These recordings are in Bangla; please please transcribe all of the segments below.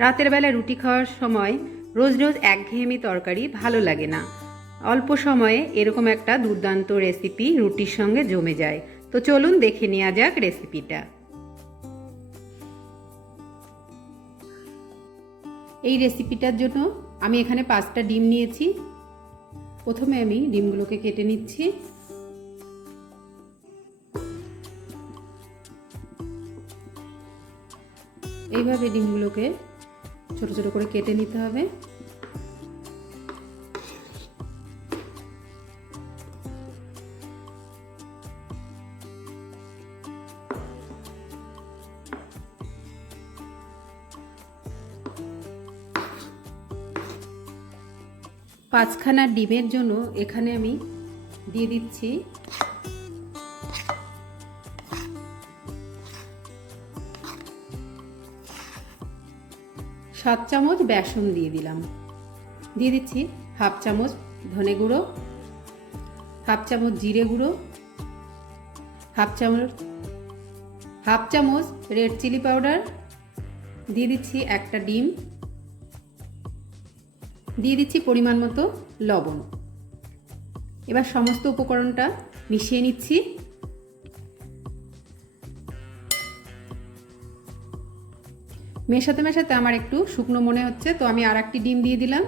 রাতের বেলা রুটি খাওয়ার সময় রোজ রোজ একঘেয়েমি তরকারি ভালো লাগে না। অল্প সময়ে এরকম একটা দুর্দান্ত রেসিপি রুটির সঙ্গে জমে যায়। তো চলুন দেখে নেওয়া যাক রেসিপিটা। এই রেসিপিটার জন্য আমি এখানে পাঁচটা ডিম নিয়েছি। প্রথমে আমি ডিমগুলোকে কেটে নিচ্ছি। এইভাবে ডিমগুলোকে ছোট ছোট করে কেটে নিতে হবে। পাঁচখানা ডিমের জন্য এখানে আমি দিয়ে দিচ্ছি সাত চামচ বেসন দিয়ে দিলাম। দিয়ে দিচ্ছি হাফ চামচ ধনে গুঁড়ো, হাফ চামচ জিরে গুঁড়ো, হাফ চামচ হাফ চামচ রেড চিলি পাউডার, দিয়ে দিচ্ছি একটা ডিম, দিয়ে দিচ্ছি পরিমাণ মতো লবণ। এবার সমস্ত উপকরণটা মিশিয়ে নিচ্ছি। মেশাতে মেশাতে আমার একটু শুকনো মনে হচ্ছে, তো আমি আর একটি ডিম দিয়ে দিলাম।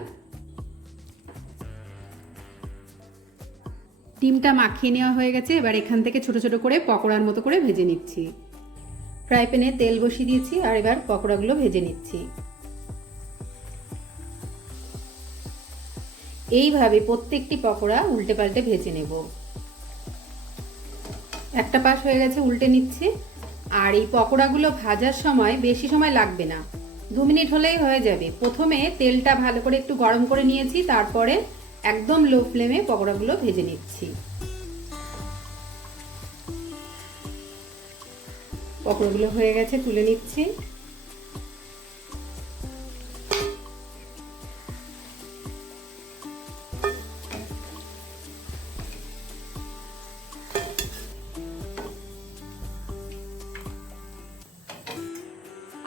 ডিমটা মাখিয়ে নেওয়া হয়ে গেছে, এবার এখান থেকে ছোট ছোট করে পকোড়ার মতো করে ভেজে নিচ্ছি। ফ্রাই প্যানে তেল বসিয়ে দিয়েছি, আর এবার পকোড়াগুলো ভেজে নিচ্ছি। এইভাবে প্রত্যেকটি পকোড়া উল্টে পাল্টে ভেজে নেব। একটা পাশ হয়ে গেছে, উল্টে নিচ্ছি। আর এই পকোড়াগুলো ভাজার সময় বেশি সময় লাগবে না। দু মিনিট হলেই হয়ে যাবে। প্রথমে তেলটা ভালো করে একটু গরম করে নিয়েছি, তারপরে একদম লো ফ্লেমে পকোড়াগুলো ভেজে নিচ্ছি। পকোড়াগুলো হয়ে গেছে, তুলে নিচ্ছি।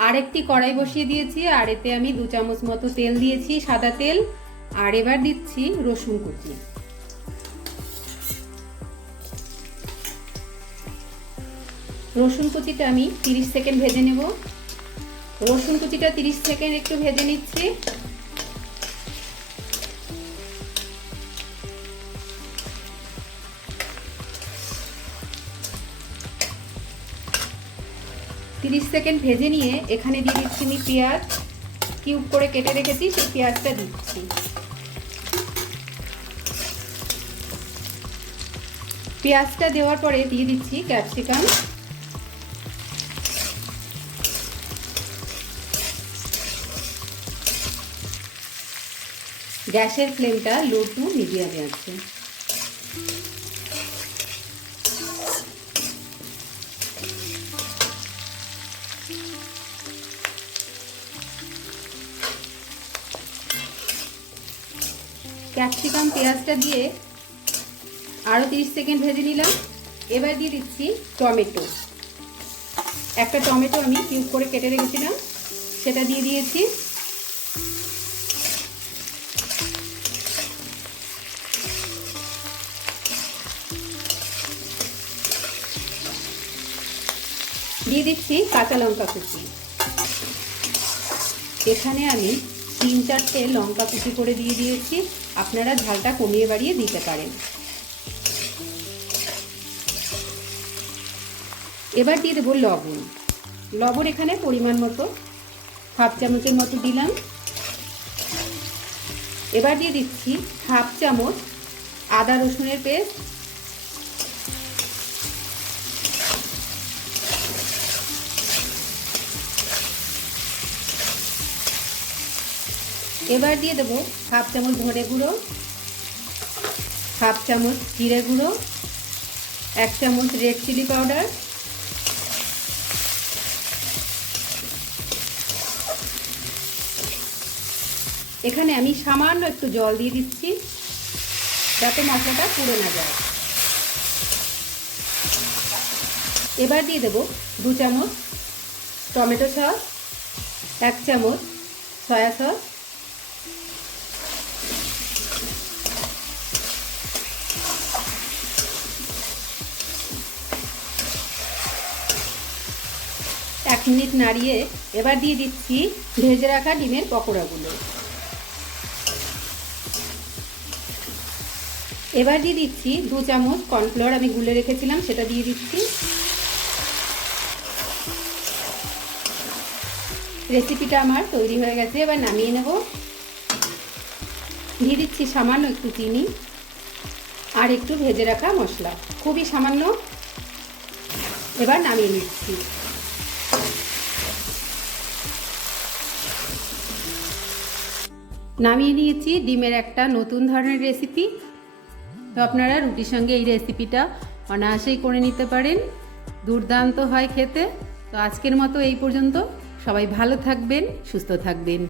আরেকটি কড়াই বসিয়ে দিয়েছি, আর এতে আমি দু চামচ মতো তেল দিয়েছি, সাদা তেল, আর এবার দিচ্ছি রসুন কুচি। রসুন কুচিটা আমি 30 সেকেন্ড ভেজে নেব। রসুন কুচিটা 30 সেকেন্ড একটু ভেজে নিচ্ছি। তিরিশ সেকেন্ড ভেজে নিয়ে এখানে দিয়ে দিচ্ছি আমি পেঁয়াজ। কিউব করে কেটে রেখেছি, সেই পেঁয়াজটা দিচ্ছি। পেঁয়াজটা দেওয়ার পরে দিয়ে দিচ্ছি ক্যাপসিকাম। গ্যাসের ফ্লেমটা লো টু মিডিয়ামে আছে। ক্যাপসিকাম পেঁয়াজটা দিয়ে আরও তিরিশ সেকেন্ড ভেজে নিলাম। এবার দিয়ে দিচ্ছি টমেটো। একটা টমেটো আমি কিউব করে কেটে রেখেছিলাম, সেটা দিয়ে দিয়েছি। দিয়ে দিচ্ছি কাঁচা লঙ্কা কুচি। এখানে আমি তিন চারটে লঙ্কা কুচি করে দিয়ে দিয়েছি। আপনারা ঝালটা কমিয়ে বাড়িয়ে দিতে পারেন। এবার দিয়ে দেবো লবণ। লবণ এখানে পরিমাণ মতো, হাফ চামচের মতো দিলাম। এবার দিয়ে দিচ্ছি হাফ চামচ আদা রসুনের পেস্ট এবার দিয়ে দেবো হাফ চামচ ধনে গুঁড়ো, হাফ চামচ জিরে গুঁড়ো, এক চামচ রেড চিলি পাউডার, এখানে আমি সামান্য একটু জল দিয়ে দিচ্ছি যাতে মশলাটা পুড়ে না যায়। এবার দিয়ে দেবো দু চামচ টমেটো সস, এক চামচ সয়া সস মিনিট নাড়িয়ে এবার দিয়ে দিচ্ছি ভেজে রাখা ডিমের পকোড়াগুলো। এবার দিয়ে দিচ্ছি দু চামচ কর্নফ্লাওয়ার আমি গুলে রেখেছিলাম, সেটা দিয়ে দিচ্ছি। রেসিপিটা আমার তৈরি হয়ে গেছে, এবার নামিয়ে নেব। দিয়ে দিচ্ছি সামান্য একটু চিনি আর একটু ভেজে রাখা মশলা। খুবই সামান্য। এবার নামিয়ে নিচ্ছি। নামিয়ে নিয়েছি। ডিমের একটা নতুন ধরনের রেসিপি তো আপনারা রুটির সঙ্গে এই রেসিপিটা অনায়াসেই করে নিতে পারেন। দুর্দান্ত হয় খেতে। তো আজকের মতো এই পর্যন্ত। সবাই ভালো থাকবেন, সুস্থ থাকবেন।